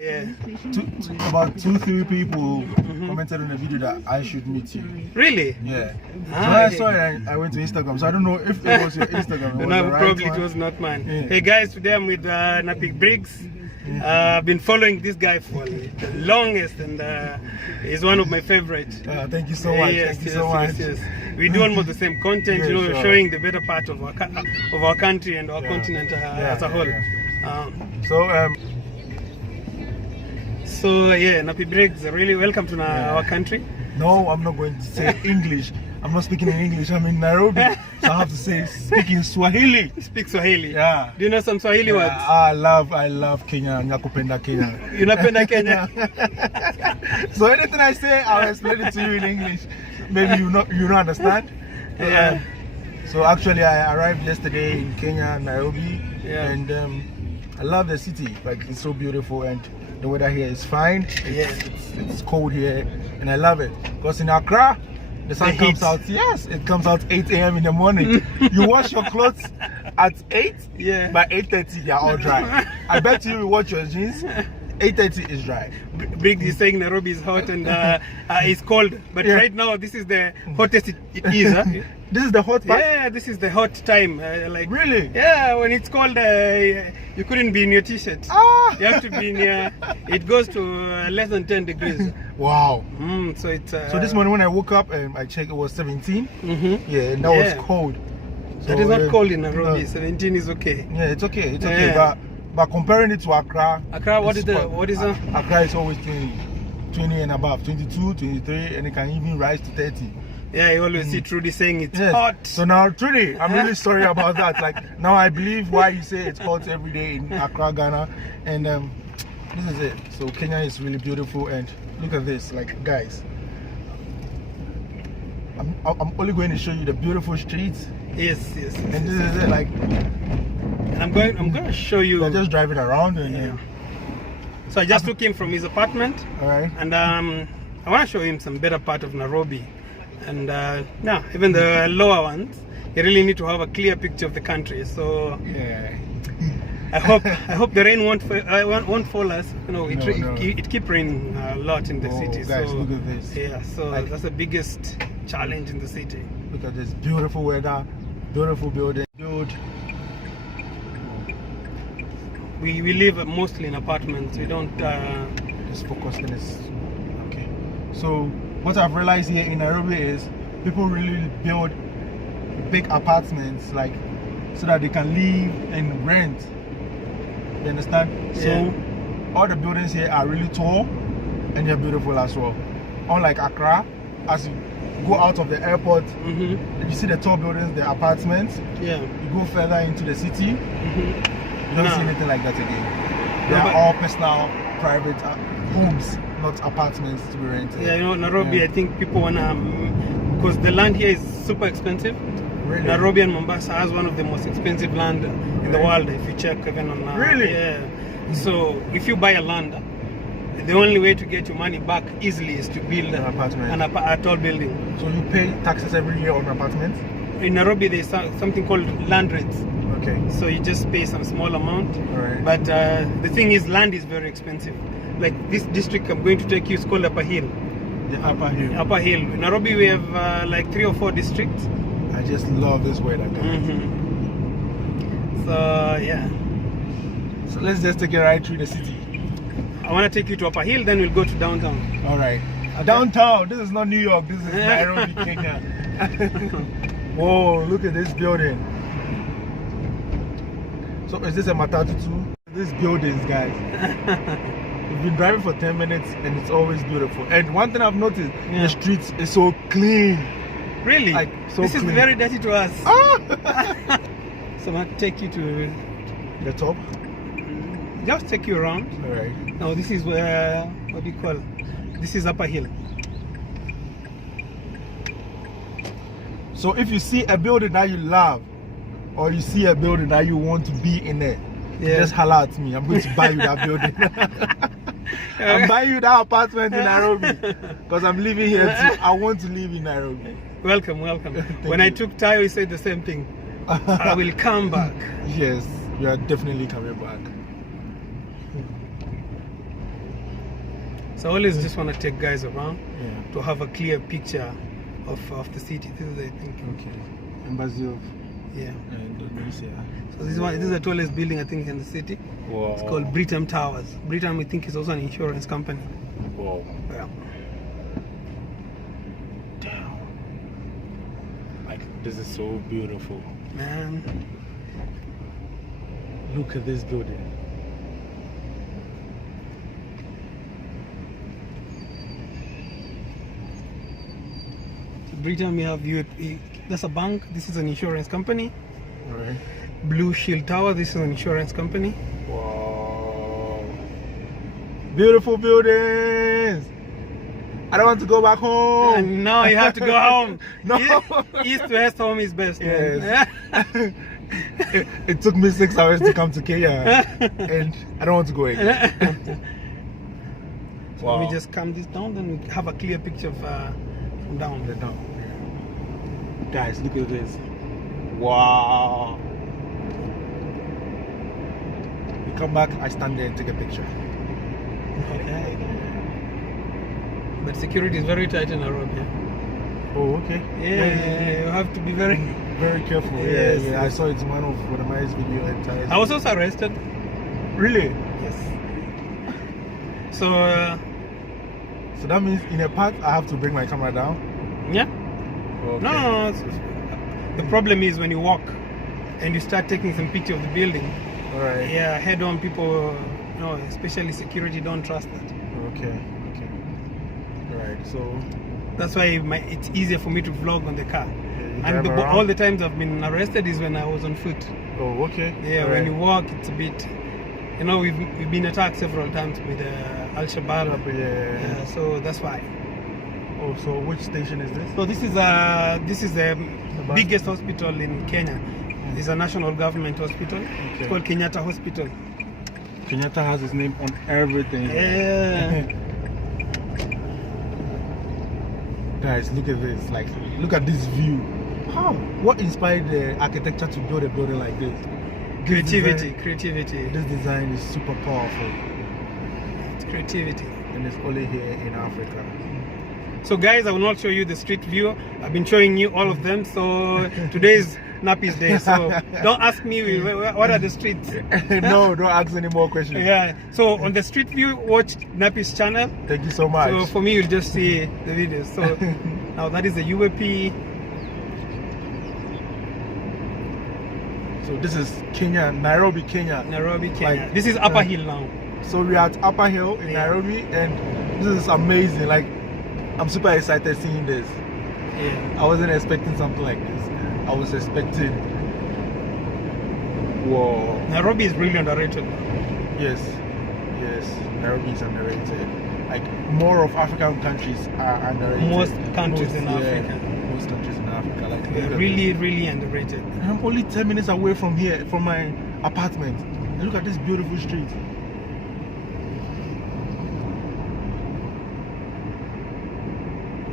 Yeah. About 2-3 people commented on the video that I should meet you. Really? Yeah. So I saw it, I went to Instagram. So I don't know if it was your Instagram. No, probably it was not mine. Yeah. Hey guys, today I'm with Napi Briggs. I've been following this guy for the longest, and he's one of my favorites. Thank you so much. Yes, thank you so much. Yes. We do almost the same content, Yeah, you know, sure. showing the better part of our country and our continent as a whole. So yeah, Napi Briggs, really welcome to our country. No, I'm not going to say English. I'm not speaking in English. I'm in Nairobi, so I have to say speaking Swahili. Speak Swahili. Yeah. Do you know some Swahili words? I love Kenya. Nakupenda Kenya. You napenda Kenya? So anything I say, I'll explain it to you in English. Maybe you don't understand. Yeah. So actually, I arrived yesterday in Kenya, Nairobi, and I love the city. Like, it's so beautiful, and the weather here is fine. It's cold here, and I love it. Because in Accra, the sun comes out. Yes, it comes out 8 a.m. in the morning. You wash your clothes at 8. Yeah. By 8:30, they're all dry. I bet you wash your jeans. 8:30 is dry. Briggs is saying Nairobi is hot and it's cold, but right now this is the hottest it is. Huh? This is the hot part? Yeah, this is the hot time. Like really? Yeah, when it's cold, you couldn't be in your t-shirt. You have to be in your. It goes to less than 10 degrees. Wow. So it's. So this morning when I woke up and I checked, it was 17. Yeah, and that was cold. So that is not cold in Nairobi. 17 is okay. Yeah, it's okay. It's okay, but comparing it to Accra. Accra, what is Accra is always 20 and above, 22, 23, and it can even rise to 30. Yeah, you always see Trudy saying it's hot. So now, Trudy, I'm really sorry about that. Like, now I believe why you say it's hot every day in Accra, Ghana. And this is it. So Kenya is really beautiful, and look at this, like, guys. I'm only going to show you the beautiful streets. Yes. And this is it, like. I'm going to show you. They're just driving around and So I just took him from his apartment. All right. And I want to show him some better part of Nairobi. And now, even the lower ones, you really need to have a clear picture of the country. So I hope the rain won't fall us. You know, it keep raining a lot in the city. Guys, so look at this. Yeah, so like, that's the biggest challenge in the city. Look at this beautiful weather, beautiful building. We live mostly in apartments. We don't. Just focus on this. Okay. So what I've realized here in Nairobi is people really build big apartments, like, so that they can live and rent. You understand? Yeah. So all the buildings here are really tall and they're beautiful as well. Unlike Accra, as you go out of the airport, you see the tall buildings, the apartments. Yeah. You go further into the city. You don't see anything like that again. They are all personal, private homes, not apartments to be rented. Yeah, you know, Nairobi, I think people wanna, because the land here is super expensive. Really? Nairobi and Mombasa has one of the most expensive land in the world, if you check even on. Really? Yeah. So if you buy a land, the only way to get your money back easily is to build an apartment, a tall building. So you pay taxes every year on apartments? In Nairobi, there's something called land rates. Okay. So you just pay some small amount. Right. But the thing is, land is very expensive. Like this district I'm going to take you is called Upper Hill. The Upper Hill. Upper Hill. In Nairobi, we have like 3 or 4 districts. I just love this weather, guys. So yeah. So let's just take a ride through the city. I want to take you to Upper Hill, then we'll go to downtown. All right. Okay. Downtown. This is not New York. This is Nairobi, Kenya. Whoa! Look at this building. So is this a matatu too? These buildings, guys. We've been driving for 10 minutes and it's always beautiful. And one thing I've noticed, the streets is so clean. Really? Like, so this clean. Is very dirty to us. So I'm going to take you to the top. Just take you around. All right. Now this is where, what do you call? This is Upper Hill. So if you see a building that you love, or you see a building that you want to be in it, just holler at me. I'm going to buy you that building. I'm buying you that apartment in Nairobi because I'm living here too. I want to live in Nairobi. Welcome. When I took Tayo, he said the same thing. I will come back. Yes, you are definitely coming back. So I always just want to take guys around to have a clear picture of the city. This is, I think. Okay. Embassy of Indonesia. So this is the tallest building I think in the city. Wow. It's called Britam Towers. Britam, I think, is also an insurance company. Wow. Yeah. Damn. Like, this is so beautiful. Man. Look at this building. Britam, we have that's a bank. This is an insurance company. Right. Blue Shield Tower. This is an insurance company. Wow. Beautiful buildings. I don't want to go back home. And now you have to go home. No. East to west home is best. Yes. It took me 6 hours to come to Kenya, and I don't want to go again. So we just calm this down, then we have a clear picture of from down. Guys, look at this. Wow. We come back, I stand there and take a picture. Okay. But security is very tight in Nairobi. Oh, okay. Yeah, you have to be very careful. Yes, I saw it's one of my video entire. I was also arrested. Really? Yes. So that means in a park I have to bring my camera down? Yeah. Okay. No. The problem is when you walk and you start taking some picture of the building. Alright. Yeah, head on people, especially security, don't trust that. Okay. Right. So that's why it's easier for me to vlog on the car. And all the times I've been arrested is when I was on foot. Oh, okay. Yeah, when you walk, it's a bit. We've been attacked several times with Al-Shabaab. Yeah, so that's why. Oh, so which station is this? So this is the biggest hospital in Kenya. It's a national government hospital. Okay. It's called Kenyatta Hospital. Kenyatta has his name on everything. Yeah. Guys, look at this. Like, look at this view. How? What inspired the architecture to build a building like this? Creativity. This design is super powerful. It's creativity. And it's only here in Africa. So guys, I will not show you the street view. I've been showing you all of them. So today is Nappi's day. So don't ask me what are the streets. No, don't ask any more questions. Yeah. So on the street view, watch Nappi's channel. Thank you so much. So for me, you'll just see the videos. So now that is the UAP. So this is Kenya, Nairobi, Kenya. Nairobi, Kenya. Like, this is Upper Hill now. So we are at Upper Hill in Nairobi, and this is amazing. Like, I'm super excited seeing this. Yeah. I wasn't expecting something like this. I was expecting. Whoa. Nairobi is really underrated. Yes. Nairobi is underrated. Like, more of African countries are underrated. Most countries in Africa. Most countries in Africa. Like, they're really underrated. I'm only 10 minutes away from here, from my apartment. And look at this beautiful street.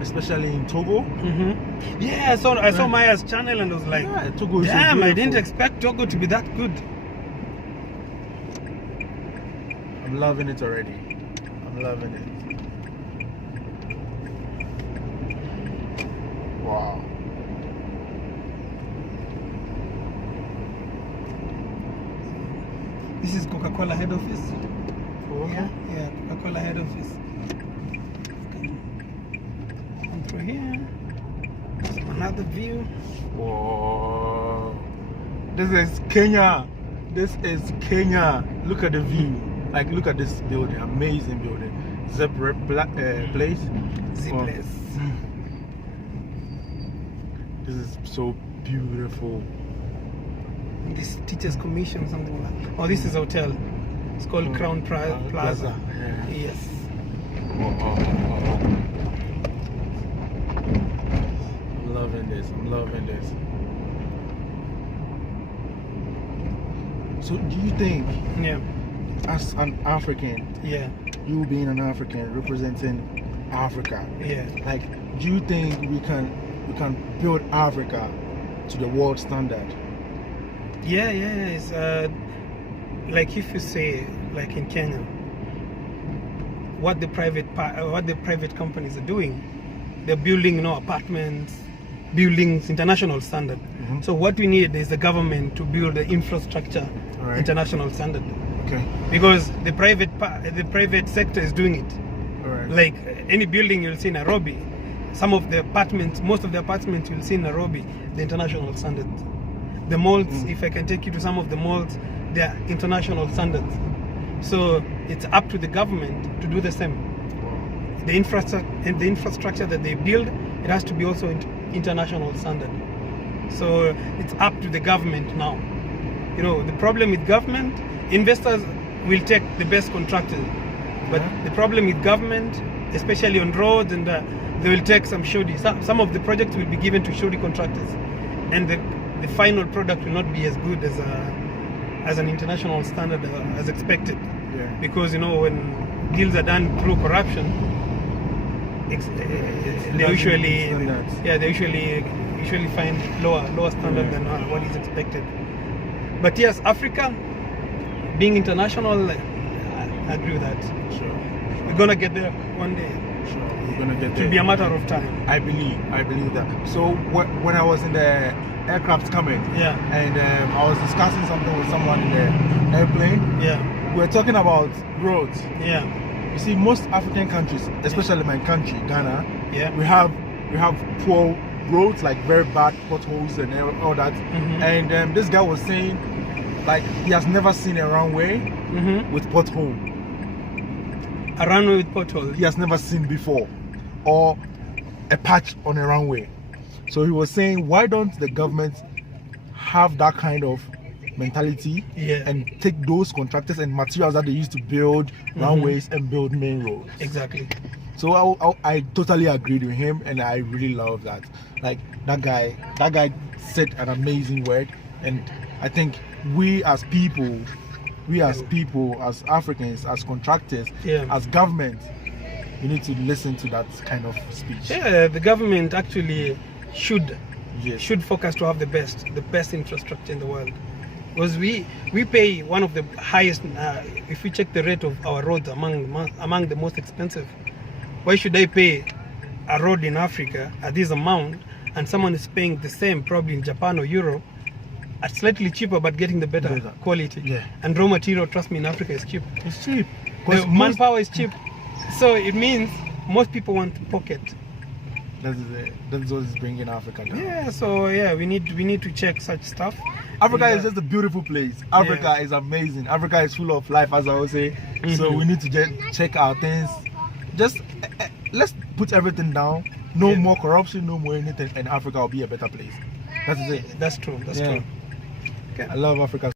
Especially in Togo. Yeah, I saw Maya's channel and I was like, Togo is damn, so I didn't expect Togo to be that good. I'm loving it already. I'm loving it. Wow. This is Coca-Cola head office. Oh, okay. Yeah, Coca-Cola head office. Through here, another view. Whoa, this is Kenya. This is Kenya. Look at the view. Like, look at this building. Amazing building. Zip place. Place. This is so beautiful. This teachers commission, something like that. Oh, this is a hotel. It's called Crown Plaza. Yeah. Yes. I'm loving this. So do you think, as an African, you being an African representing Africa, like, do you think we can build Africa to the world standard? Yeah. It's like if you say, like in Kenya, what the private companies are doing. They're building, apartments, buildings, international standard. So what we need is the government to build the infrastructure, international standard. Okay. Because the private sector is doing it. Like any building you'll see in Nairobi, most of the apartments you'll see in Nairobi, the international standards. The malls, if I can take you to some of the malls, they're international standards. So it's up to the government to do the same. The infrastructure that they build, it has to be also international standard. So it's up to the government now. The problem with government, investors will take the best contractors. But the problem with government, especially on roads, and they will take some shoddy. Some of the projects will be given to shoddy contractors, and the final product will not be as good as an international standard as expected. Because when deals are done through corruption, they usually find lower standard than what is expected. But yes, Africa being international, I agree with that. Sure. We're gonna get there one day. Sure. We're gonna get there. It will be a matter of time. I believe that. So when I was in the aircraft coming, and I was discussing something with someone in the airplane. We were talking about roads. You see, most African countries, especially my country, Ghana, we have poor roads, like very bad potholes and all that. And this guy was saying, like, he has never seen a runway with pothole. A runway with pothole? He has never seen before, or a patch on a runway. So he was saying, why don't the government have that kind of mentality and take those contractors and materials that they used to build runways and build main roads? Exactly. So I totally agreed with him, and I really love that. Like, that guy said an amazing word, and I think we as people, as Africans, as contractors, as government, we need to listen to that kind of speech. The government actually should focus to have the best infrastructure in the world. Because we pay one of the highest, if we check the rate of our roads among the most expensive. Why should I pay a road in Africa at this amount and someone is paying the same probably in Japan or Europe at slightly cheaper but getting the better quality? And raw material, trust me, in Africa is cheap. It's cheap. The manpower is cheap. So it means most people want pocket. That's what is bringing Africa down. So we need to check such stuff. Africa is just a beautiful place. Africa is amazing. Africa is full of life, as I would say. So we need to just check our things. Just let's put everything down. No more corruption, no more anything, and Africa will be a better place. That's it. That's true. That's true. Okay. I love Africa.